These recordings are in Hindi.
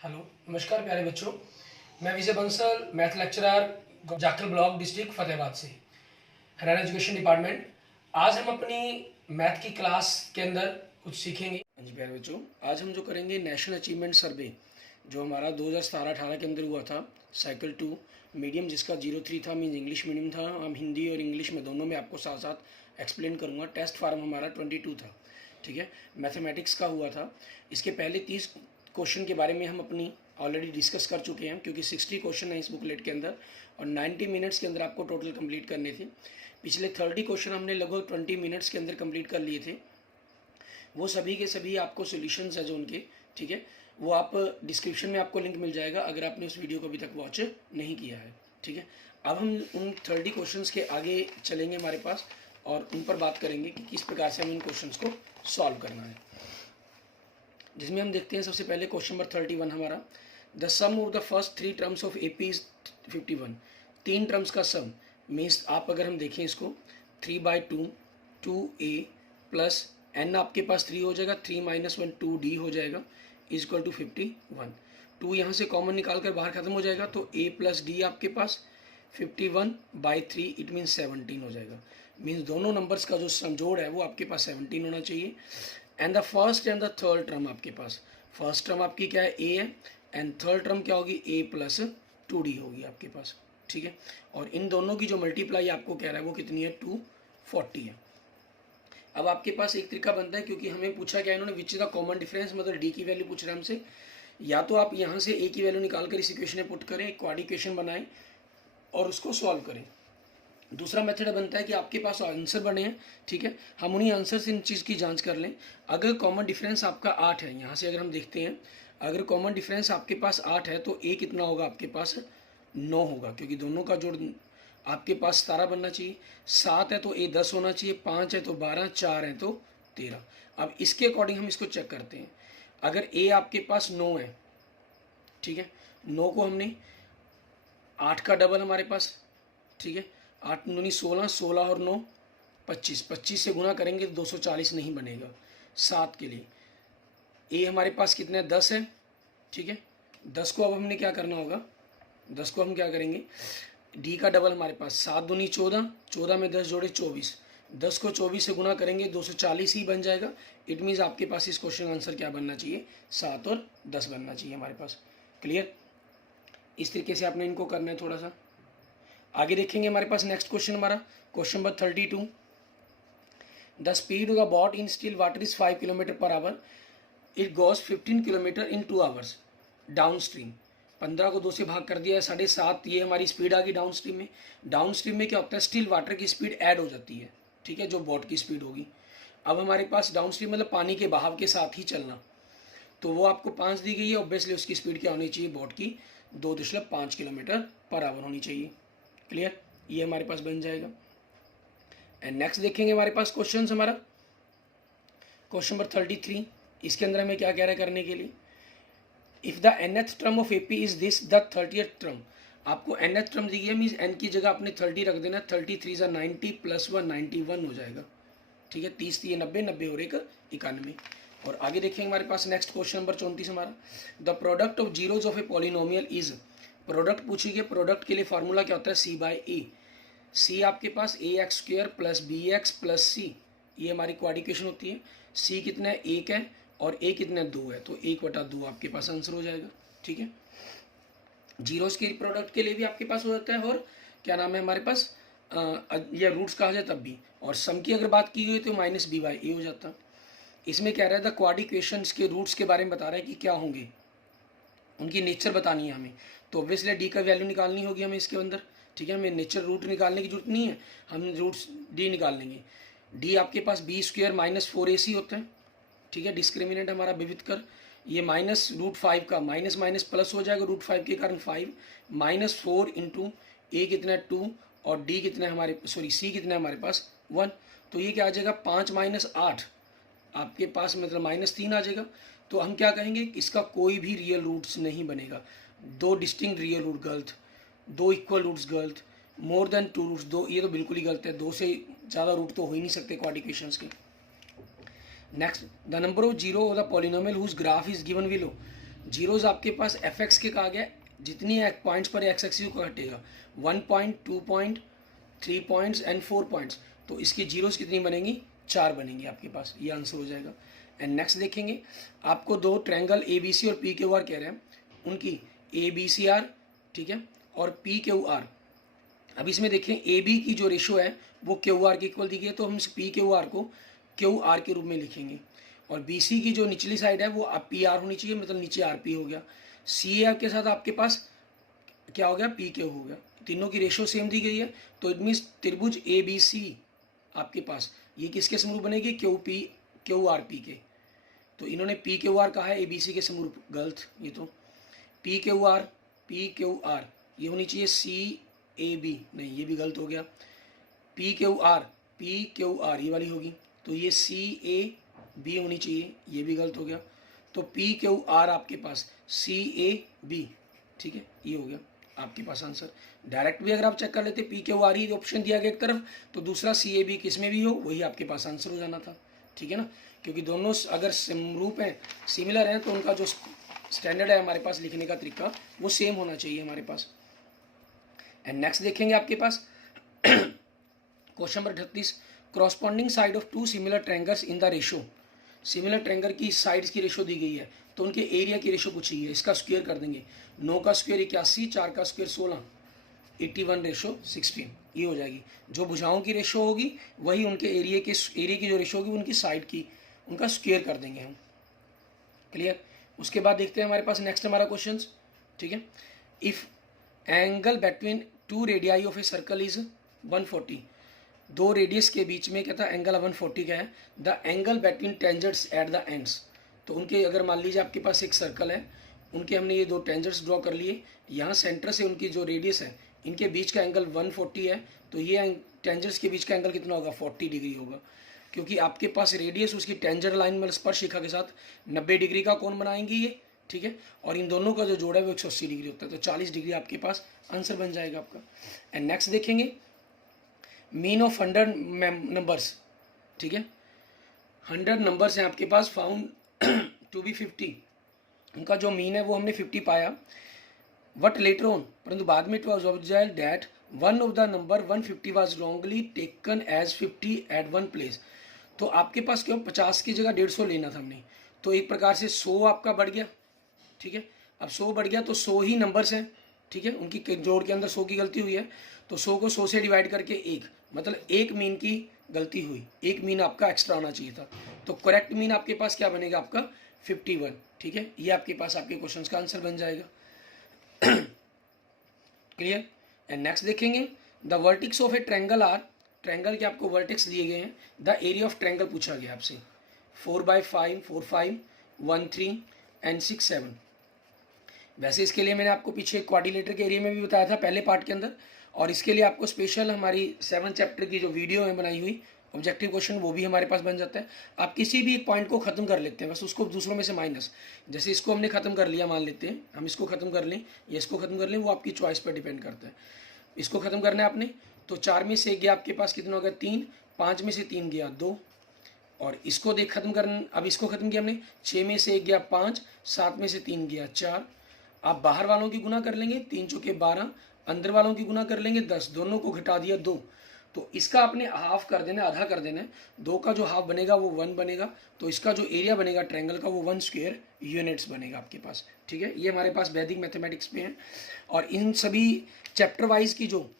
हेलो, नमस्कार प्यारे बच्चों। मैं Vijay Bansal, math lecturer, Jakhal block, district Fatehabad से, हरियाणा एजुकेशन डिपार्टमेंट। आज हम अपनी मैथ की क्लास के अंदर कुछ सीखेंगे। हाँ जी प्यारे बच्चों, आज हम जो करेंगे नेशनल अचीवमेंट सर्वे, जो हमारा 2017-18 के अंदर हुआ था, साइकिल 2 मीडियम जिसका 03 था, मीन्स इंग्लिश मीडियम था। हम हिंदी और इंग्लिश में दोनों में आपको साथ साथ एक्सप्लेन करूँगा। टेस्ट फॉर्म हमारा 22 था, ठीक है। मैथमेटिक्स का हुआ था। इसके पहले 30 क्वेश्चन के बारे में हम अपनी ऑलरेडी डिस्कस कर चुके हैं, क्योंकि 60 क्वेश्चन है इस बुकलेट के अंदर और 90 मिनट्स के अंदर आपको टोटल कंप्लीट करने थे। पिछले 30 क्वेश्चन हमने लगभग 20 मिनट्स के अंदर कंप्लीट कर लिए थे। वो सभी के सभी आपको सॉल्यूशंस है जो उनके, ठीक है, वो आप डिस्क्रिप्शन में आपको लिंक मिल जाएगा अगर आपने उस वीडियो को अभी तक वॉच नहीं किया है, ठीक है। अब हम उन 30 क्वेश्चंस के आगे चलेंगे हमारे पास और उन पर बात करेंगे कि किस प्रकार से हमें उन क्वेश्चंस को सॉल्व करना है, जिसमें हम देखते हैं सबसे पहले क्वेश्चन नंबर 31 हमारा। The sum of the first 3 terms of AP is 51। 3 terms का सम मीन्स आप अगर हम देखें इसको 3/2 2A प्लस n आपके पास 3 हो जाएगा, 3 - 1 2D हो जाएगा, इज इक्वल टू 51। 2 यहाँ से कॉमन निकाल कर बाहर खत्म हो जाएगा, तो A प्लस D आपके पास 51/3 इट मीन्स 17 हो जाएगा। मीन्स दोनों नंबर्स का जो सम जोड़ है वो आपके पास 17 होना चाहिए। And the first and the third term आपके पास, फर्स्ट टर्म आपकी क्या है, A है, एंड थर्ड टर्म क्या होगी, A प्लस 2D होगी आपके पास, ठीक है। और इन दोनों की जो मल्टीप्लाई आपको कह रहा है वो कितनी है, 240 है। अब आपके पास एक तरीका बनता है, क्योंकि हमें पूछा क्या इन्होंने, which is the common difference, मतलब D की वैल्यू पूछ रहे हैं हमसे। या तो आप यहाँ से A की वैल्यू निकाल कर इस इक्वेशन में पुट करें, एक क्वाड इक्वेशन बनाएं और उसको सॉल्व करें। दूसरा मेथड बनता है कि आपके पास आंसर बने हैं, ठीक है, हम उन्हीं आंसर से इन चीज़ की जांच कर लें। अगर कॉमन डिफरेंस आपका 8 है, यहाँ से अगर हम देखते हैं, अगर कॉमन डिफरेंस आपके पास 8 है तो A कितना होगा आपके पास, 9 होगा, क्योंकि दोनों का जोड़ आपके पास 17 बनना चाहिए। 7 है तो A 10 होना चाहिए, 5 है तो 12, 4 है तो 13। अब इसके अकॉर्डिंग हम इसको चेक करते हैं। अगर A आपके पास 9 है, ठीक है, 9 को हमने 8 का डबल हमारे पास, ठीक है, 8 दूनी 16, 16 और 9 25, 25 से गुना करेंगे तो 240 नहीं बनेगा। 7 के लिए A हमारे पास कितना है, 10 है, ठीक है। 10 को अब हमने क्या करना होगा, 10 को हम क्या करेंगे, D का डबल हमारे पास 7 दूनी 14, 14 में 10 जोड़े 24, 10 को 24 से गुना करेंगे 240 ही बन जाएगा। इट मीन्स आपके पास इस क्वेश्चन आंसर क्या बनना चाहिए, 7 और 10 बनना चाहिए हमारे पास। क्लियर, इस तरीके से आपने इनको करना है। थोड़ा सा आगे देखेंगे हमारे पास नेक्स्ट क्वेश्चन हमारा, question number 32। The speed of the boat in still water is 5 kilometre per hour, it goes 15 kilometre in 2 hours down stream. 15 को 2 से भाग कर दिया है, 7.5 ये हमारी स्पीड आ गई डाउन स्ट्रीम में। डाउन स्ट्रीम में क्या होता है, स्टिल वाटर की स्पीड ऐड हो जाती है, ठीक है, जो बोट की स्पीड होगी। अब हमारे पास डाउन स्ट्रीम मतलब पानी के बहाव के साथ ही चलना, तो वो आपको 5 दी गई है। ऑब्वियसली उसकी स्पीड क्या होनी चाहिए, बोट की 2.5 किलोमीटर पर आवर होनी चाहिए। क्लियर, ये हमारे पास बन जाएगा। एंड नेक्स्ट देखेंगे हमारे पास क्वेश्चन हमारा क्वेश्चन नंबर 33। इसके अंदर हमें क्या कह रहा है करने के लिए, if the nth term of AP is this the 30th term. आपको nth टर्म दी गई है, मीन्स n की जगह आपने 30 रख देना। 33 = 90 प्लस 1 91 हो जाएगा, ठीक है। 30 3 90, 90 और 1 91। और आगे देखेंगे हमारे पास नेक्स्ट क्वेश्चन नंबर 34 हमारा, the product of zeros of a polynomial is. Product पूछी गई, प्रोडक्ट के लिए फार्मूला क्या होता है, C/A। C आपके पास AX² plus BX plus C, ये हमारी क्वाड इक्वेशन होती है। C कितना है, 1 है, और A कितना है, 2 है, तो 1/2 आपके पास आंसर हो जाएगा, ठीक है। जीरोस के प्रोडक्ट के लिए भी आपके पास हो जाता है, और क्या नाम है हमारे पास, या रूट्स कहा जाए तब भी। और सम की अगर बात की गई तो -B/A हो जाता। इसमें कह रहा है द क्वाड इक्वेशंस के रूट्स के बारे में बता रहा है कि क्या होंगे, उनकी नेचर बतानी है हमें। तो ऑब्वियसली D का वैल्यू निकालनी होगी हमें इसके अंदर, ठीक है। हमें नेचर रूट निकालने की जरूरत नहीं है, हम रूट्स D निकाल लेंगे। D आपके पास B² - 4AC होता है, ठीक है। डिस्क्रिमिनेंट हमारा विविध कर, ये -√5 का माइनस माइनस प्लस हो जाएगा, √5 के कारण 5 -4 इंटू A कितना है 2 और D कितना है हमारे, सॉरी C कितना है हमारे पास 1। तो ये क्या आ जाएगा, 5 - 8 आपके पास मतलब -3 आ जाएगा। तो हम क्या कहेंगे, इसका कोई भी रियल रूट्स नहीं बनेगा। 2 डिस्टिंक्ट रियल रूट गलत, 2 इक्वल रूट्स गलत, मोर देन 2 रूट्स 2, ये तो बिल्कुल ही गलत है। 2 से ज़्यादा रूट तो हो ही नहीं सकते क्वाड इक्वेशंस के। Next, the number of zero of the polynomial whose graph is given below. Zeros आपके पास एफ एक्स के कहा गया, जितनी पॉइंट्स पर एक्स एक्सिस को कटेगा 1 point, 2 point, 3 points and 4 points, तो इसकी जीरोज़ कितनी बनेंगी, 4 बनेंगी आपके पास, ये आंसर हो जाएगा। एंड नेक्स्ट देखेंगे, आपको दो ट्रायंगल ए बी सी और पी क्यू आर कह रहे हैं, उनकी ए बी सी आर, ठीक है, और पी क्यू आर। अब इसमें देखें ए बी की जो रेशो है वो क्यू आर के इक्वल दी गई है, तो हम पी क्यू आर को क्यू आर के रूप में लिखेंगे, और बी सी की जो निचली साइड है वो पी आर होनी चाहिए, मतलब नीचे आर पी हो गया। सी ए के साथ आपके पास क्या हो गया, पी क्यू हो गया, तीनों की रेशो सेम दी गई है, तो इट मीन्स त्रिभुज ए बी सी आपके पास ये किसके समरूप बनेगी, क्यू आर पी के। तो इन्होंने पी क्यू आर कहा है, ए बी सी के समरूप, गलत, ये तो पी क्यू आर ये होनी चाहिए सी ए बी, नहीं ये भी गलत हो गया, पी क्यू आर ये वाली होगी, तो ये सी ए बी होनी चाहिए, ये भी गलत हो गया, तो पी क्यू आर आपके पास सी ए बी, ठीक है, ये हो गया आपके पास आंसर। डायरेक्ट भी अगर आप चेक कर लेते पी क्यू आर ही ऑप्शन दिया गया एक तरफ, तो दूसरा सी ए बी किस में भी हो वही आपके पास आंसर हो जाना था, ठीक है ना, क्योंकि दोनों अगर समरूप हैं, सिमिलर हैं, तो उनका जो स्टैंडर्ड है हमारे पास लिखने का तरीका वो सेम होना चाहिए हमारे पास। एंड नेक्स्ट देखेंगे आपके पास question number 38, corresponding side of two similar triangles in the ratio. Similar triangle की साइड्स की रेशो दी गई है, तो उनके एरिया की रेशो पूछी है, इसका स्क्वायर कर देंगे, 9 का स्क्वायर 81, 4 का स्क्वायर 16, 81:16, ये हो जाएगी। जो भुजाओं की रेशो होगी वही उनके एरिया की जो रेशो होगी उनकी साइड की, उनका स्क्वायर कर देंगे हम, क्लियर। उसके बाद देखते हैं हमारे पास नेक्स्ट हमारा क्वेश्चन, ठीक है, if angle between two radii of a circle is 140, दो रेडियस के बीच में क्या था, एंगल 140 का है, the angle between tangents at the ends, तो उनके अगर मान लीजिए आपके पास एक सर्कल है, उनके हमने ये दो टेंजेंट्स ड्रॉ कर लिए, यहाँ सेंटर से उनकी जो रेडियस है इनके बीच का एंगल 140 है, तो ये टेंजेंट्स के बीच का एंगल कितना होगा, 40 डिग्री होगा, क्योंकि आपके पास रेडियस उसकी टेंजेंट लाइन में स्पर्श रेखा के साथ 90 डिग्री का कोण बनाएंगे ये, ठीक है, और इन दोनों का जो जोड़ा है वो 180 डिग्री होता है, तो 40 डिग्री आपके पास आंसर बन जाएगा आपका। एंड नेक्स्ट देखेंगे, मीन ऑफ 100 नंबर्स, ठीक है, 100 नंबर्स हैं आपके पास, फाउंड टू बी 50, उनका जो मीन है वो हमने 50 पाया, वट लेटर ऑन, परंतु बाद में it was observe that one of the number 150 was wrongly taken as 50 at one place, तो आपके पास क्यों 50 की जगह 150 लेना था हमने, तो एक प्रकार से 100 आपका बढ़ गया, ठीक है, अब 100 बढ़ गया तो 100 ही नंबर्स हैं, ठीक है, उनकी जोड़ के अंदर 100 की गलती हुई है, तो 100 को 100 से डिवाइड करके एक, मतलब एक मीन की गलती हुई, एक मीन आपका एक्स्ट्रा होना चाहिए था, तो करेक्ट मीन आपके पास क्या बनेगा आपका 51, ठीक है, ये आपके पास आपके क्वेश्चन का आंसर बन जाएगा, क्लियर। एंड नेक्स्ट देखेंगे, the vertex of a triangle are, triangle के आपको वर्टिक्स दिए गए हैं, द एरिया ऑफ ट्रायंगल पूछा गया आपसे, 4/5, 4/5, 1/3 एंड 6/7। वैसे इसके लिए मैंने आपको पीछे क्वाड्रिलेटर के एरिया में भी बताया था पहले पार्ट के अंदर, और इसके लिए आपको स्पेशल हमारी 7 चैप्टर की जो वीडियो है बनाई हुई ऑब्जेक्टिव क्वेश्चन, वो भी हमारे पास बन जाता है। आप किसी भी एक पॉइंट को खत्म कर लेते हैं, बस उसको दूसरों में से माइनस, जैसे इसको हमने खत्म कर लिया, मान लेते हैं हम इसको खत्म कर लें या इसको खत्म कर लें, वो आपकी चॉइस पर डिपेंड करता है। इसको खत्म करना है आपने, तो 4 में से 1 गया आपके पास, कितना हो गया 3, 5 में से 3 गया 2, और इसको देख खत्म करना, अब इसको खत्म किया हमने, 6 में से 1 गया 5, 7 में से 3 गया 4, आप बाहर वालों की गुना कर लेंगे, 3 चौके 12, अंदर वालों की गुना कर लेंगे 10, दोनों को घटा दिया 2, तो इसका आपने हाफ कर देना, आधा कर देना है, 2 का जो हाफ बनेगा वो 1 बनेगा, तो इसका जो एरिया बनेगा ट्रायंगल का वो 1 स्क्वायर यूनिट्स बनेगा आपके पास, ठीक है। ये हमारे पास वैदिक मैथमेटिक्स में है, और इन सभी चैप्टर वाइज की जो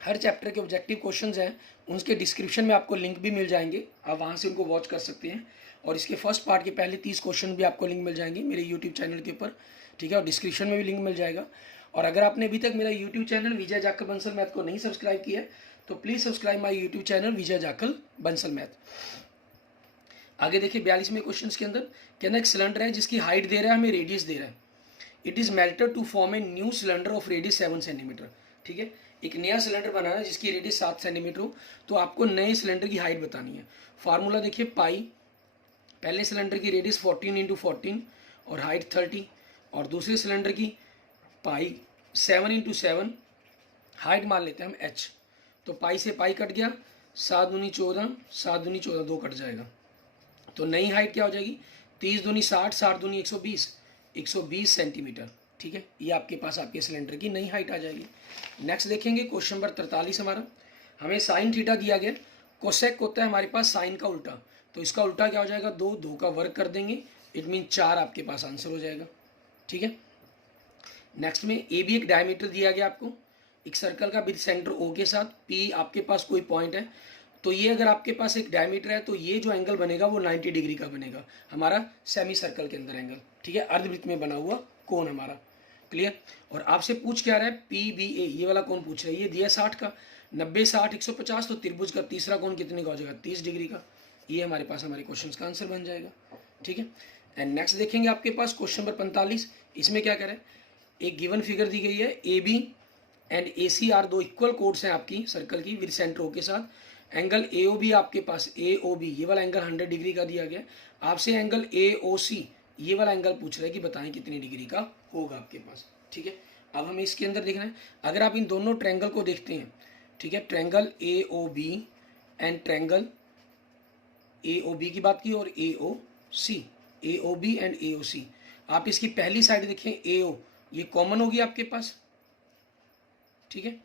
हर चैप्टर के ऑब्जेक्टिव क्वेश्चंस हैं उनके डिस्क्रिप्शन में आपको लिंक भी मिल जाएंगे, आप वहाँ से उनको वॉच कर सकते हैं, और इसके फर्स्ट पार्ट के पहले 30 क्वेश्चन भी आपको लिंक मिल जाएंगे मेरे यूट्यूब चैनल के ऊपर, ठीक है, और डिस्क्रिप्शन में भी लिंक मिल जाएगा। और अगर आपने अभी तक मेरा YouTube channel Vijay Jakhal Bansal math को नहीं सब्सक्राइब किया है तो please subscribe my YouTube channel Vijay Jakhal Bansal math. आगे देखिए 42वें क्वेश्चन के अंदर कहना, एक सिलेंडर है जिसकी हाइट दे रहा है, हमें रेडियस दे रहा है, it is melted to form a new cylinder of radius 7 centimetre, ठीक है, एक नया सिलेंडर बनाना है जिसकी रेडियस 7 सेंटीमीटर हो, तो आपको नए सिलेंडर की हाइट बतानी है। फार्मूला देखिए, पाई, पहले सिलेंडर की रेडियस 14 × 14 और हाइट 30, और दूसरे सिलेंडर की पाई 7 × 7, हाइट मान लेते हैं हम h, तो पाई से पाई कट गया, 7 दूनी 14, 7 दूनी 14, 2 कट जाएगा, तो नई हाइट क्या हो जाएगी 30 दूनी 60, 60 दूनी 120, 120 सेंटीमीटर। ठीक है, ये आपके पास आपके सिलेंडर की नई हाइट आ जाएगी। नेक्स्ट देखेंगे क्वेश्चन नंबर 43 हमारा, हमें साइन थीटा दिया गया, कोसेक होता है हमारे पास साइन का उल्टा, तो इसका उल्टा क्या हो जाएगा, 2 का वर्ग कर देंगे, इट मीन 4 आपके पास आंसर हो जाएगा। ठीक है, नेक्स्ट में ए बी एक डायमीटर दिया गया आपको, एक सर्कल का विद सेंटर ओ के साथ, पी आपके पास कोई पॉइंट है, तो ये अगर आपके पास एक डायमीटर है तो ये जो एंगल बनेगा वो 90 डिग्री का बनेगा, हमारा सेमी सर्कल के अंदर एंगल। ठीक है, अर्धवृत्त में बना हुआ कोण हमारा, क्लियर। और आपसे पूछ क्या रहा है, पी बी ए, ये वाला कोण पूछ रहा है, ये दिया 60 का, 90 60 150, तो त्रिभुज का तीसरा कोण कितने का हो जाएगा, 30 डिग्री का। ये हमारे पास हमारे क्वेश्चन का आंसर बन जाएगा। ठीक है, एंड नेक्स्ट देखेंगे आपके पास क्वेश्चन नंबर 45, इसमें क्या करें, एक गिवन फिगर दी गई है, A B and A C are 2 equal chords हैं आपकी सर्कल की विद सेंटर ओ के साथ, एंगल ए ओ बी आपके पास, ए ओ बी ये वाला एंगल 100 डिग्री का दिया गया, आपसे एंगल ए ओ सी ये वाला एंगल पूछ रहा है कि बताएं कितनी डिग्री का होगा आपके पास। ठीक है, अब हमें इसके अंदर देखना है, अगर आप इन दोनों ट्रायंगल को देखते हैं, ठीक है, triangle A O B and triangle A O B की बात की और ए ओ सी, ए ओ बी एंड ए ओ सी, आप इसकी पहली साइड देखें ए ओ, ये कॉमन होगी आपके पास। ठीक है,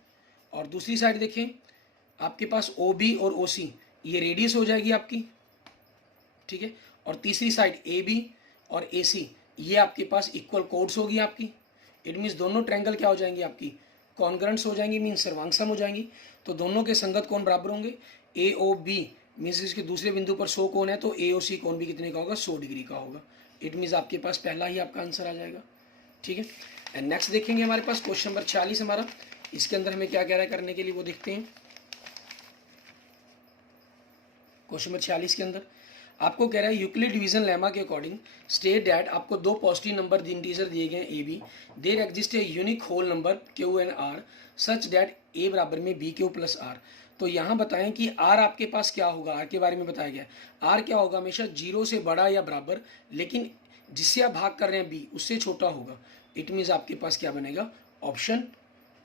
और दूसरी साइड देखें आपके पास ओ बी और ओ सी, ये रेडियस हो जाएगी आपकी। ठीक है, और तीसरी साइड ए बी और ए सी, ये आपके पास इक्वल कोड्स होगी आपकी, इट मीन्स दोनों ट्रायंगल क्या हो जाएंगी आपकी, कॉन्ग्रेंट्स हो जाएंगी, मीन्स सर्वांगसम हो जाएंगी, तो दोनों के संगत कोण बराबर होंगे। ए ओ बी मीन्स इसके दूसरे बिंदु पर 100 कोण है, तो ए ओ सी कोण भी कितने का होगा, 100 डिग्री का होगा, इट मीन्स आपके पास पहला ही आपका आंसर आ जाएगा। ठीक है, एंड नेक्स्ट देखेंगे हमारे पास क्वेश्चन नंबर 46 हमारा, इसके अंदर हमें क्या कह रहा है करने के लिए वो देखते हैं। क्वेश्चन नंबर 46 के अंदर आपको कह रहा है यूक्लिड डिवीजन लेमा के अकॉर्डिंग स्टेट दैट, आपको 2 पॉजिटिव नंबर इंटीजर दिए गए हैं A B, there exist a unique whole number Q and R such that A बराबर में बी क्यू प्लस आर। तो यहाँ बताएं कि आर आपके पास क्या होगा, आर के बारे में बताया गया, आर क्या होगा, हमेशा 0 से बड़ा या बराबर, लेकिन जिससे आप भाग कर रहे हैं बी उससे छोटा होगा, इट मीन्स आपके पास क्या बनेगा, ऑप्शन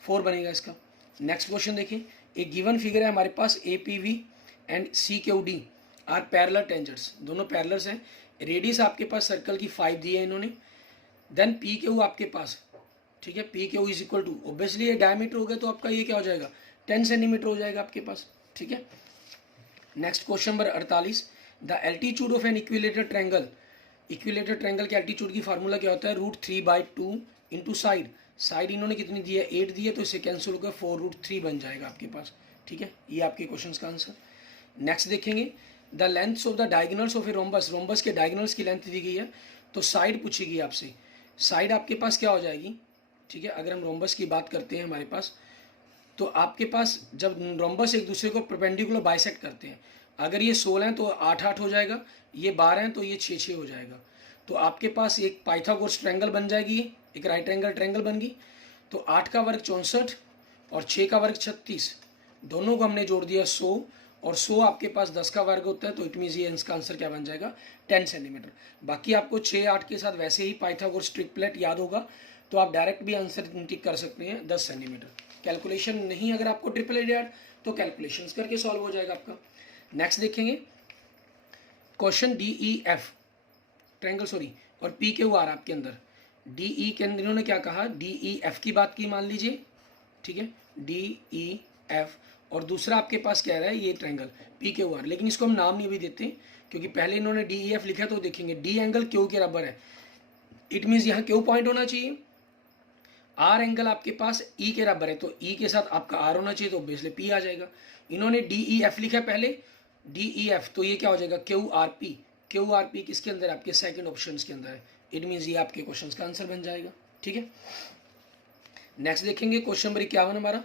4 बनेगा इसका। नेक्स्ट क्वेश्चन देखें, एक गिवन फिगर है हमारे पास, A P V and C Q D R parallel tangents, दोनों पैरेलल्स हैं, रेडियस आपके पास सर्कल की 5 दी है इन्होंने, देन पी क्यू आपके पास, ठीक है, P Q is equal to, obviously ये डायमीटर हो गया तो आपका ये क्या हो जाएगा, 10 सेंटीमीटर हो जाएगा आपके पास। ठीक है, next question number 48, the altitude of an equilateral triangle, equilateral triangle के एल्टीट्यूड की फार्मूला क्या होता है, √3/2 इंटू साइड, साइड इन्होंने कितनी दी है, 8 दी है, तो इसे कैंसिल होकर 4√3 बन जाएगा आपके पास। ठीक है, ये आपके क्वेश्चन का आंसर। नेक्स्ट देखेंगे, the length of the diagonals of a rhombus, rhombus के डायगोनल्स की लेंथ दी गई है, तो साइड पूछेगी आपसे, साइड आपके पास क्या हो जाएगी। ठीक है, अगर हम रोम्बस की बात करते हैं हमारे पास, तो आपके पास जब रोम्बस एक दूसरे को परपेंडिकुलर बाइसेक्ट करते हैं, अगर ये 16 हैं तो 8 हो जाएगा, ये 12 हैं तो ये 6 हो जाएगा, तो आपके पास एक पाइथागोरस ट्रायंगल बन जाएगी, एक राइट एंगल ट्रायंगल बन गई। तो 8 का वर्ग 64 और 6 का वर्ग 36, दोनों को हमने जोड़ दिया 100, और 100 आपके पास 10 का वर्ग होता है, तो इट मीन्स ये इसका आंसर क्या बन जाएगा, 10 सेंटीमीटर। बाकी आपको 6 8 के साथ वैसे ही पाइथागोरस ट्रिपलेट याद होगा, तो आप डायरेक्ट भी आंसर टिक कर सकते हैं 10 सेंटीमीटर। कैलकुलेशन नहीं अगर आपको ट्रिपलेट याद, तो कैलकुलेशन करके सॉल्व हो जाएगा आपका। नेक्स्ट देखेंगे question D E F triangle, sorry, और पी क्यू आर आपके अंदर, डी ई के अंदर इन्होंने क्या कहा, डी ई एफ की बात की मान लीजिए। ठीक है, डी ई एफ, और दूसरा आपके पास क्या रहा है, ये ट्रायंगल पी क्यू आर, लेकिन इसको हम नाम नहीं अभी देते क्योंकि पहले इन्होंने डी ई एफ लिखा, तो देखेंगे डी एंगल क्यू के बराबर है, इट मीन्स यहाँ क्यू पॉइंट होना चाहिए, आर एंगल आपके पास ई के बराबर है, तो ई के साथ आपका आर होना चाहिए, तो ऑब्वियसली पी आ जाएगा। इन्होंने डी ई एफ लिखा पहले, डी ई एफ, तो ये क्या हो जाएगा, Q R P, Q R P किसके अंदर है, आपके सेकंड ऑप्शन के अंदर है, इट मीन्स ये आपके क्वेश्चन का आंसर बन जाएगा। ठीक है, नेक्स्ट देखेंगे क्वेश्चन नंबर 51 हमारा,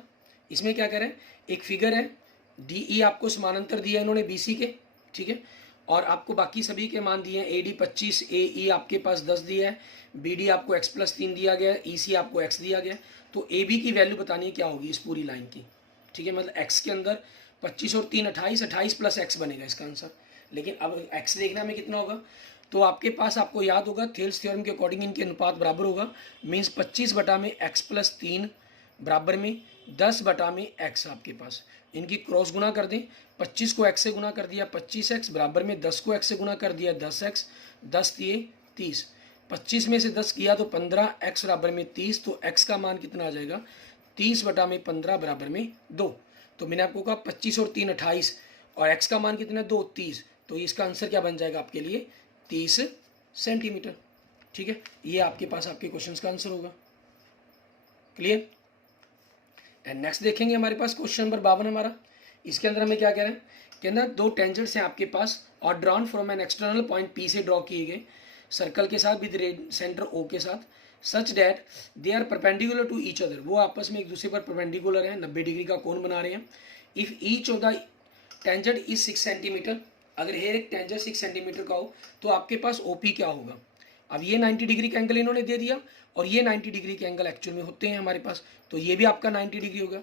इसमें क्या करें, एक फिगर है, डी ई आपको समानांतर दिया इन्होंने बी सी के। ठीक है, और आपको बाकी सभी के मान दिए हैं, ए डी 25, ए ई आपके पास 10 दिया है, बी डी आपको x+3 दिया गया है, ई सी आपको x दिया गया है, तो ए बी की वैल्यू बतानी है क्या होगी इस पूरी लाइन की। ठीक है, मतलब x के अंदर 25 और 3 28, 28 प्लस x बनेगा इसका आंसर, लेकिन अब x देखना में कितना होगा, तो आपके पास आपको याद होगा थेल्स थ्योरम के अकॉर्डिंग इनके अनुपात बराबर होगा, मीन्स 25 बटा में x+3 बराबर में 10 बटा में x, आपके पास इनकी क्रॉस गुना कर दें, 25 को x से गुना कर दिया 25x, बराबर में 10 को x से गुना कर दिया 10x, 10 दिए 30, 25 में से 10 किया तो 15, x बराबर में 30, तो x का मान कितना आ जाएगा 30 बटा में 15 बराबर में 2। तो मैंने आपको कहा 25 और 3 28, और x का मान कितना है 2 30, तो इसका आंसर क्या बन जाएगा आपके लिए 30 सेंटीमीटर। ठीक है, ये आपके पास आपके क्वेश्चन का आंसर होगा। क्लियर। एंड नेक्स्ट देखेंगे हमारे पास क्वेश्चन नंबर 52 हमारा। इसके अंदर हमें क्या कह रहे हैं कि अंदर दो टेंजेंट्स हैं आपके पास और drawn from an external point P से ड्रॉ किए गए सर्कल के साथ विद सेंटर ओ के साथ, such that they are perpendicular to each other, वो आपस में एक दूसरे पर परपेंडिकुलर हैं, 90 डिग्री का कोण बना रहे हैं। If each of the tangent is 6 centimetre, अगर हेयर एक टेंजेंट 6 सेंटीमीटर का हो तो आपके पास ओपी क्या होगा। अब ये 90 डिग्री का एंगल इन्होंने दे दिया और ये 90 डिग्री के एंगल एक्चुअल में होते हैं हमारे पास, तो ये भी आपका 90 डिग्री होगा।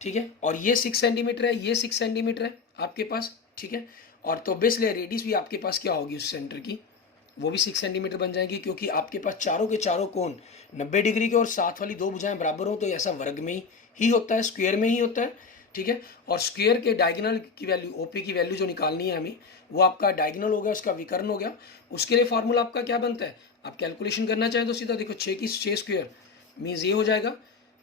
ठीक है, और ये 6 सेंटीमीटर है, ये 6 सेंटीमीटर है आपके पास। ठीक है, और तो ऑब्वियसली रेडियस भी आपके पास क्या होगी उस सेंटर की, वो भी 6 सेंटीमीटर बन जाएगी, क्योंकि आपके पास चारों के चारों कोण 90 डिग्री के और साथ वाली दो भुजाएं बराबर हो, तो ऐसा वर्ग में ही होता है, स्क्वायर में ही होता है। ठीक है, और स्क्वायर के डायगोनल की वैल्यू, ओपी की वैल्यू जो निकालनी है हमें, वो आपका डायगोनल हो गया, उसका विकर्ण हो गया। उसके लिए फार्मूला आपका क्या बनता है, आप कैलकुलेशन करना चाहें तो सीधा देखो 6 की 6 स्क्वायर मीन्स ये हो जाएगा,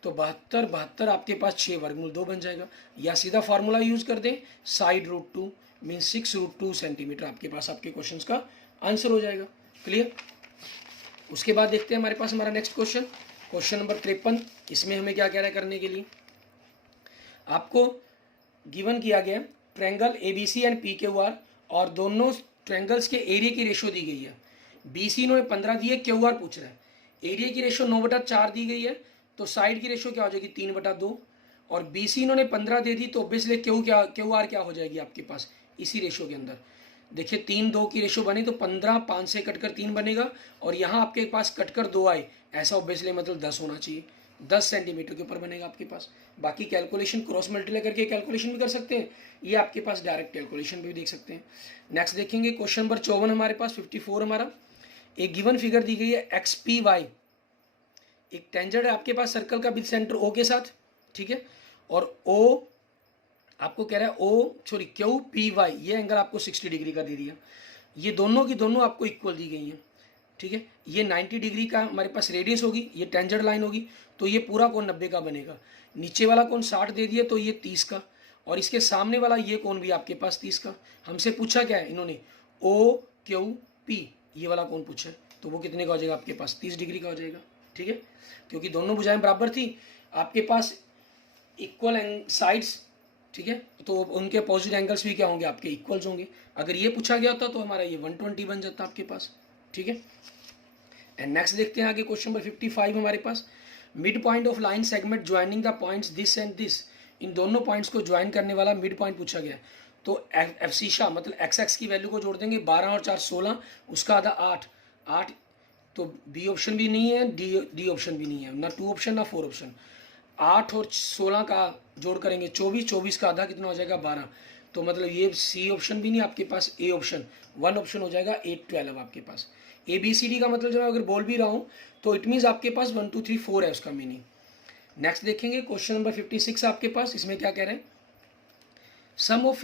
तो 72 आपके पास 6 वर्गमूल 2 बन जाएगा। या सीधा फार्मूला यूज कर दें साइड रूट 2 मीन्स 6√2 सेंटीमीटर, आपके पास आपके क्वेश्चन का आंसर हो जाएगा। क्लियर। उसके बाद देखते हैं हमारे पास हमारा नेक्स्ट क्वेश्चन, क्वेश्चन नंबर 53। इसमें हमें क्या कह रहा है करने के लिए, आपको गिवन किया गया ट्रायंगल ABC एंड PQR और दोनों ट्रायंगल्स के एरिया की रेशो दी गई है। BC इन्होंने 15 दी है, QR पूछ रहा है। एरिया की रेशो 9/4 दी गई है, तो साइड की रेशो क्या हो जाएगी 3/2, और BC इन्होंने 15 दे दी, तो ऑब्वियसली QR क्या हो जाएगी आपके पास इसी रेशो के अंदर। देखिए 3 2 की रेशो बनी तो 15, 5 से कटकर 3 बनेगा, और यहाँ आपके पास कटकर 2 आए, ऐसा ऑब्वियसली मतलब 10 होना चाहिए, 10 सेंटीमीटर के ऊपर बनेगा आपके पास। बाकी कैलकुलेशन क्रॉस मल्टीप्लाई करके कैलकुलेशन भी कर सकते हैं, ये आपके पास डायरेक्ट कैलकुलेशन भी देख सकते हैं। नेक्स्ट देखेंगे क्वेश्चन नंबर 54 हमारे पास 54 हमारा। एक गिवन फिगर दी गई है XPY, एक टेंजेंट है आपके पास सर्कल का विद सेंटर O के साथ। ठीक है, और O आपको कह रहा है QPY, ये एंगल आपको 60 डिग्री का दे दिया, ये दोनों की दोनों आपको इक्वल दी गई हैं। ठीक है, ये 90 डिग्री का हमारे पास रेडियस होगी, ये टेंजेंट लाइन होगी, तो ये पूरा कोण 90 का बनेगा। नीचे वाला कोण 60 दे दिया, तो ये 30 का, और इसके सामने वाला ये कोण भी आपके पास 30 का। हमसे पूछा क्या है इन्होंने, OQP, ये वाला कोण पूछा है, तो वो कितने का हो जाएगा आपके पास 30 डिग्री का हो जाएगा। ठीक है, क्योंकि दोनों भुजाएं बराबर थी, आपके पास इक्वल साइड्स। ठीक है, तो उनके अपोजिट एंगल्स भी क्या होंगे आपके इक्वल्स होंगे। अगर ये पूछा गया होता तो हमारा ये 120 बन जाता आपके पास। ठीक है, एंड नेक्स्ट देखते हैं आगे क्वेश्चन नंबर 55 हमारे पास। Mid point of line segment joining the points this and this, इन दोनों पॉइंट्स को ज्वाइन करने वाला मिड पॉइंट पूछा गया। तो एफसीशा मतलब एक्स की वैल्यू को जोड़ देंगे, 12 और 4 16, उसका आधा 8, तो बी ऑप्शन भी नहीं है, डी ऑप्शन भी नहीं है, ना 2 ऑप्शन ना 4 ऑप्शन। 8 और 16 का जोड़ करेंगे 24, 24 का आधा कितना हो जाएगा 12, तो मतलब ये सी ऑप्शन भी नहीं आपके पास, ए ऑप्शन 1 ऑप्शन हो जाएगा 8 12 आपके पास। ABCD का मतलब जब मैं अगर बोल भी रहा हूँ तो इट मीन्स आपके पास 1 2 3 4 है उसका मीनिंग। नेक्स्ट देखेंगे क्वेश्चन नंबर 56 आपके पास। इसमें क्या कह रहे हैं, sum of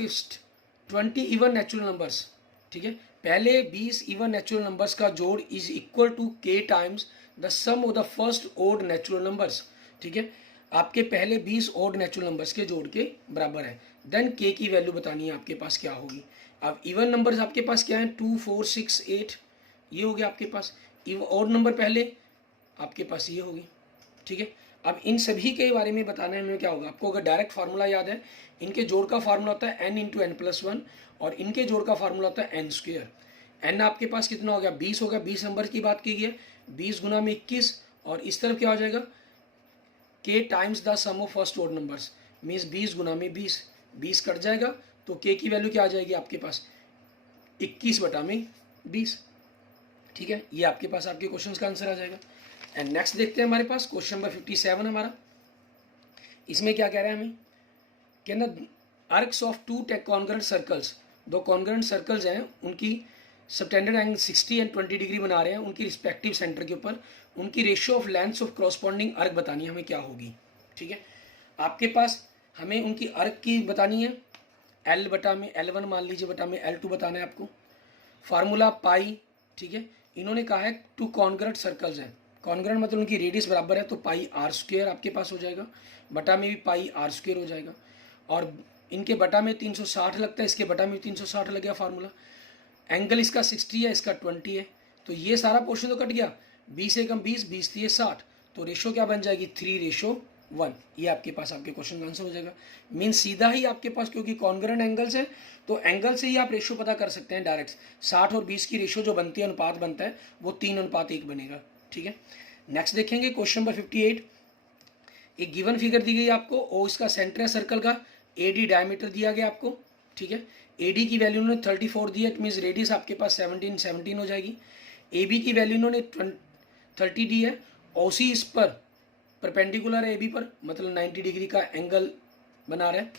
20 even natural numbers. ठीक है, पहले 20 इवन नेचुरल नंबर्स का जोड़ is equal to K times the sum of the first odd natural numbers. ठीक है, आपके पहले 20 ओड नेचुरल नंबर्स के जोड़ के बराबर है, देन K की वैल्यू बतानी है आपके पास क्या होगी। अब इवन नंबर्स आपके पास क्या है 2 4 6 8, ये हो गया आपके पास। ओड नंबर पहले आपके पास ये होगी। ठीक है, अब इन सभी के बारे में बताने में क्या होगा, आपको अगर डायरेक्ट फार्मूला याद है, इनके जोड़ का फार्मूला होता है n इंटू एन प्लस 1, और इनके जोड़ का फार्मूला होता है n²। n आपके पास कितना हो गया 20 होगा, 20 नंबर की बात की है, 20 गुना में 21, और इस तरफ क्या हो जाएगा K times the sum of first odd numbers means 20 गुना में 20, 20 कट जाएगा, तो K की वैल्यू क्या आ जाएगी आपके पास 21/20। ठीक है, ये आपके पास आपके क्वेश्चन का आंसर आ जाएगा। एंड नेक्स्ट देखते हैं हमारे पास क्वेश्चन नंबर 57 हमारा। इसमें क्या कह रहा है हमें कि ना arcs of 2 congruent circles, 2 congruent circles हैं, उनकी सबटेंडेड एंगल 60 एंड 20 डिग्री बना रहे हैं, उनकी रिस्पेक्टिव सेंटर के ऊपर उनकी ratio of lengths of corresponding arc बतानी है हमें क्या होगी। ठीक है, आपके पास हमें उनकी आर्क की बतानी है, L बटा में L1 मान लीजिए बटा में L2 बताना है आपको, फार्मूला पाई। ठीक है, इन्होंने कहा है टू कॉन्ग्रेंट सर्कल्स हैं, कॉन्ग्रेंट मतलब उनकी रेडियस बराबर है, तो पाई आर स्क्वेयर आपके पास हो जाएगा, बटा में भी पाई आर स्क्वेयर हो जाएगा, और इनके बटा में 360 लगता है, इसके बटा में 360 लग गया फार्मूला। एंगल इसका 60 है, इसका 20 है, तो ये सारा पोर्शन तो कट गया, 20 एकम 20, 20 दिए 60, तो रेशो क्या बन जाएगी 3:1। ये आपके पास आपके क्वेश्चन का आंसर हो जाएगा। मीन सीधा ही आपके पास, क्योंकि कॉन्ग्रेंट एंगल्स हैं तो एंगल से ही आप रेशो पता कर सकते हैं डायरेक्ट। 60 और 20 की रेशो जो बनती है, अनुपात बनता है, वो 3:1 बनेगा। ठीक है, नेक्स्ट देखेंगे क्वेश्चन नंबर 58। एक गिवन फिगर दी गई आपको, ओ इसका सेंटर है सर्कल का, एडी डायमीटर दिया गया आपको। ठीक है, एडी की वैल्यू उन्होंने 34 दी है, इट मीन्स रेडियस आपके पास 17 हो जाएगी। ए बी की वैल्यू उन्होंने 30 दी है, ओसी इस पर परपेंडिकुलर है ए बी पर, मतलब 90 डिग्री का एंगल बना रहे हैं।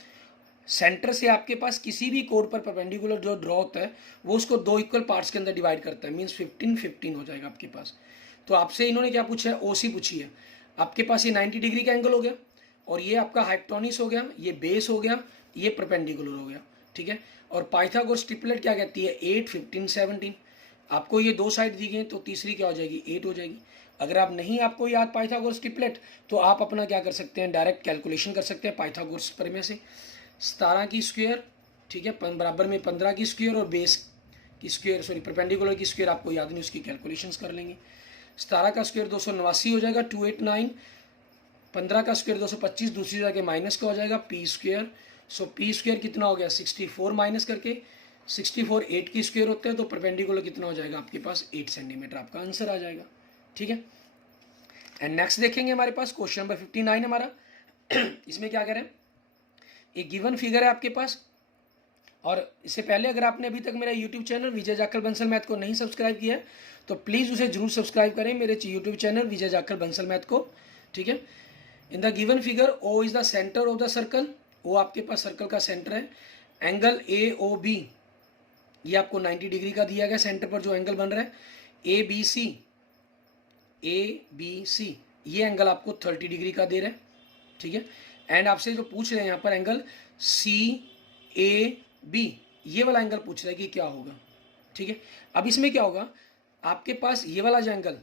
सेंटर से आपके पास किसी भी कोड पर परपेंडिकुलर जो ड्रॉ होता है वो उसको 2 इक्वल पार्ट्स के अंदर डिवाइड करता है, मीन्स 15-15 हो जाएगा आपके पास। तो आपसे इन्होंने क्या पूछा है, ओसी पूछी है। आपके पास ये 90 डिग्री का एंगल हो गया, और ये आपका हाइपोटेन्यूज हो गया, ये बेस हो गया, ये परपेंडिकुलर हो गया। ठीक है, और पाइथागोरस ट्रिपलेट क्या कहती है, 8, 15, 17। आपको ये 2 साइड दी गई तो तीसरी क्या हो जाएगी, 8 हो जाएगी। अगर आप नहीं आपको याद पाइथागोरस ट्रिपलेट, तो आप अपना क्या कर सकते हैं, डायरेक्ट कैलकुलेशन कर सकते हैं पाइथागोरस प्रमेय से। 17 की स्क्वायर, ठीक है, बराबर में 15 की स्क्वायर, और बेस की स्क्वायर, सॉरी परपेंडिकुलर की स्क्वायर आपको याद नहीं, उसकी कैलकुलेशंस कर लेंगे। 17 का स्क्वायर 289 हो जाएगा, 289। 15 का स्क्वायर 225, दूसरी जगह के माइनस का हो जाएगा पी स्क्वायर। सो पी स्क्वायर कितना हो गया 64, माइनस करके 64 8 की स्क्वायर होते हैं, तो परपेंडिकुलर कितना हो जाएगा आपके पास 8 सेंटीमीटर, आपका आंसर आ जाएगा। ठीक है, एंड नेक्स्ट देखेंगे हमारे पास क्वेश्चन नंबर 59 हमारा। इसमें क्या करें, एक गिवन फिगर है आपके पास, और इससे पहले अगर आपने अभी तक मेरा YouTube channel Vijay Jakhal Bansal math को नहीं सब्सक्राइब किया है तो प्लीज़ उसे जरूर सब्सक्राइब करें, मेरे YouTube channel Vijay Jakhal Bansal math को। ठीक है, in the given figure O is the centre of the circle, O आपके पास सर्कल का सेंटर है। एंगल ए ओ बी ये आपको 90 डिग्री का दिया गया, सेंटर पर जो एंगल बन रहा है। ए बी सी ये एंगल आपको 30 डिग्री का दे रहा है। ठीक है, एंड आपसे जो पूछ रहे हैं यहाँ पर एंगल सी ए बी, ये वाला एंगल पूछ रहा है कि क्या होगा। ठीक है, अब इसमें क्या होगा, आपके पास ये वाला जो एंगल,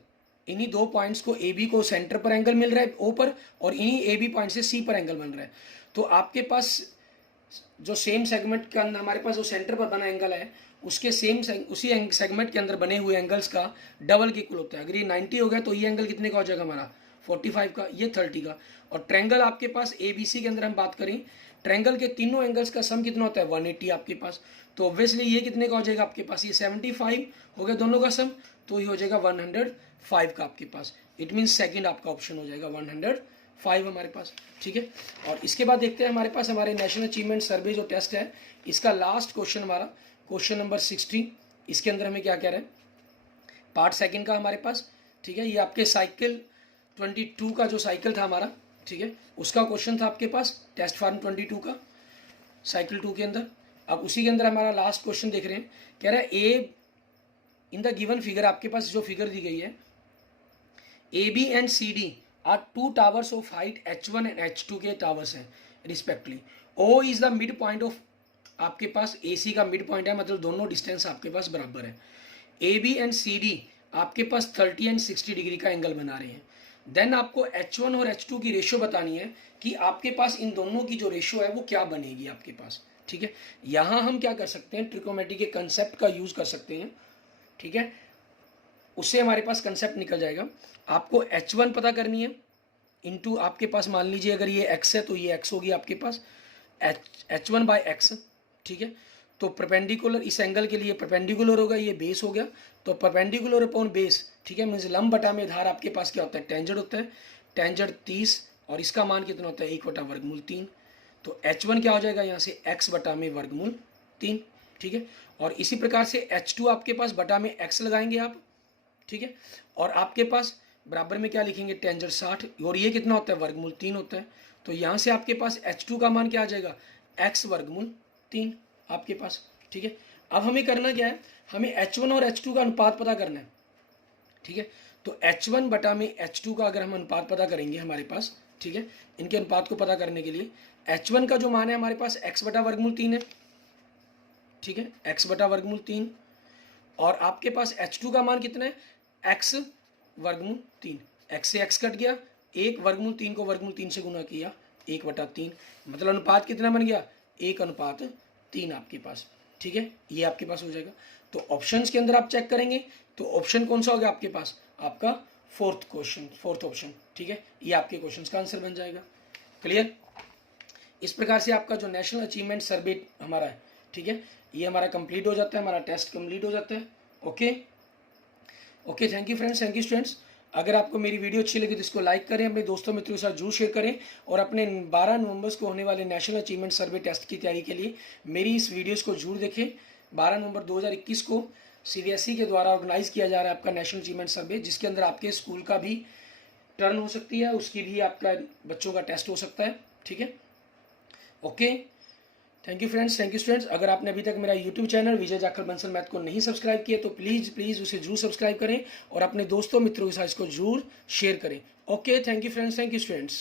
इन्हीं 2 पॉइंट्स को ए बी को सेंटर पर एंगल मिल रहा है ओ पर, और इन्हीं ए बी पॉइंट से सी पर एंगल बन रहा है। तो आपके पास जो सेम सेगमेंट के अंदर हमारे पास जो सेंटर पर बना एंगल है, उसके उसी सेगमेंट के अंदर बने हुए एंगल्स का डबल के इक्वल होता है। अगर ये 90 हो गया तो ये एंगल कितने का हो जाएगा हमारा 45 का, ये 30 का। और ट्रायंगल आपके पास ए बी सी के अंदर हम बात करें, ट्रायंगल के तीनों एंगल्स का सम कितना होता है 180 आपके पास। तो ऑब्वियसली ये कितने का हो जाएगा आपके पास, ये 75 हो गया दोनों का सम, तो ये हो जाएगा 105 का आपके पास। इट मीन्स सेकंड आपका ऑप्शन हो जाएगा 105 हमारे पास। ठीक है, और इसके बाद देखते हैं हमारे पास हमारे नेशनल अचीवमेंट सर्वे जो टेस्ट है, इसका लास्ट क्वेश्चन हमारा क्वेश्चन नंबर 60। इसके अंदर हमें क्या कह रहे हैं, पार्ट सेकंड का हमारे पास। ठीक है, ये आपके साइकिल 22 का जो साइकिल था हमारा, ठीक है, उसका क्वेश्चन था आपके पास टेस्ट फॉर्म 22 का साइकिल 2 के अंदर। अब उसी के अंदर हमारा लास्ट क्वेश्चन देख रहे हैं, कह रहा है a in the given figure, आपके पास जो फिगर दी गई है, A B and C D are 2 towers of height H1 and H2 के टावर्स हैं respectively. O is the mid point of, आपके पास AC का मिड पॉइंट है, मतलब दोनों डिस्टेंस आपके पास बराबर है। A B and C D आपके पास 30 एंड 60 डिग्री का एंगल बना रहे हैं। देन आपको H1 और H2 की रेशो बतानी है कि आपके पास इन दोनों की जो रेशो है वो क्या बनेगी आपके पास। ठीक है, यहाँ हम क्या कर सकते हैं, ट्रिकोमेट्री के कंसेप्ट का यूज कर सकते हैं। ठीक है, उससे हमारे पास कंसेप्ट निकल जाएगा। आपको H1 पता करनी है, इनटू आपके पास मान लीजिए अगर ये x है तो ये x होगी आपके पास H1 बाई एक्स। ठीक है, तो परपेंडिकुलर इस एंगल के लिए परपेंडिकुलर होगा, ये बेस हो गया, तो परपेंडिकुलर अपॉन बेस। ठीक है, मीन्स लंब बटा में धार आपके पास क्या होता है, टेंजेंट होता है। टेंजेंट 30, और इसका मान कितना होता है 1/वर्गमूल 3। तो H1 क्या हो जाएगा यहाँ से x बटा में वर्गमूल 3। ठीक है, और इसी प्रकार से H2 आपके पास बटा में x लगाएंगे आप। ठीक है, और आपके पास बराबर में क्या लिखेंगे, टेंजेंट 60, और ये कितना होता है वर्गमूल 3 होता है। तो यहाँ से आपके पास H2 का मान क्या आ जाएगा, x वर्गमूल 3 आपके पास। ठीक है, अब हमें करना क्या है, हमें H1 और H2 का अनुपात पता करना है। ठीक है, तो H1 बटा में H2 का अगर हम अनुपात पता करेंगे हमारे पास, ठीक है, इनके अनुपात को पता करने के लिए H1 का जो मान है हमारे पास x बटा वर्गमूल 3 है। ठीक है, x बटा वर्गमूल 3, और आपके पास h2 का मान कितना है, x वर्गमूल 3, x से x कट गया, 1 वर्गमूल 3 को वर्गमूल 3 से गुना किया 1/3, मतलब अनुपात कितना बन गया, 1:3 आपके पास। ठीक है, ये आपके पास हो जाएगा। तो ऑप्शंस के अंदर आप चेक करेंगे तो ऑप्शन कौन सा हो गया आपके पास, आपका फोर्थ ऑप्शन। ठीक है, ये आपके क्वेश्चन का आंसर बन जाएगा। क्लियर। इस प्रकार से आपका जो नेशनल अचीवमेंट सर्वे हमारा है, ठीक है, ये हमारा कंप्लीट हो जाता है, हमारा टेस्ट कंप्लीट हो जाता है। Okay okay, thank you friends, thank you students. अगर आपको मेरी वीडियो अच्छी लगी तो इसको लाइक करें, अपने दोस्तों मित्रों के साथ जरूर शेयर करें, और अपने 12 नवंबर को होने वाले नेशनल अचीवमेंट सर्वे टेस्ट की तैयारी के लिए मेरी इस वीडियोज़ को जरूर देखें। 12 नवंबर 2021 को CBSE के द्वारा ऑर्गेनाइज किया जा रहा है आपका नेशनल अचीवमेंट सर्वे, जिसके अंदर आपके स्कूल का भी टर्न हो सकती है, उसकी भी आपका बच्चों का टेस्ट हो सकता है। ठीक है, okay, thank you friends, thank you students. अगर आपने अभी तक मेरा यूट्यूब चैनल विजय जाखड़ बंसल मैथ को नहीं सब्सक्राइब किया तो प्लीज़ उसे जरूर सब्सक्राइब करें और अपने दोस्तों मित्रों के साथ इसको जरूर शेयर करें। Okay, thank you friends, thank you students.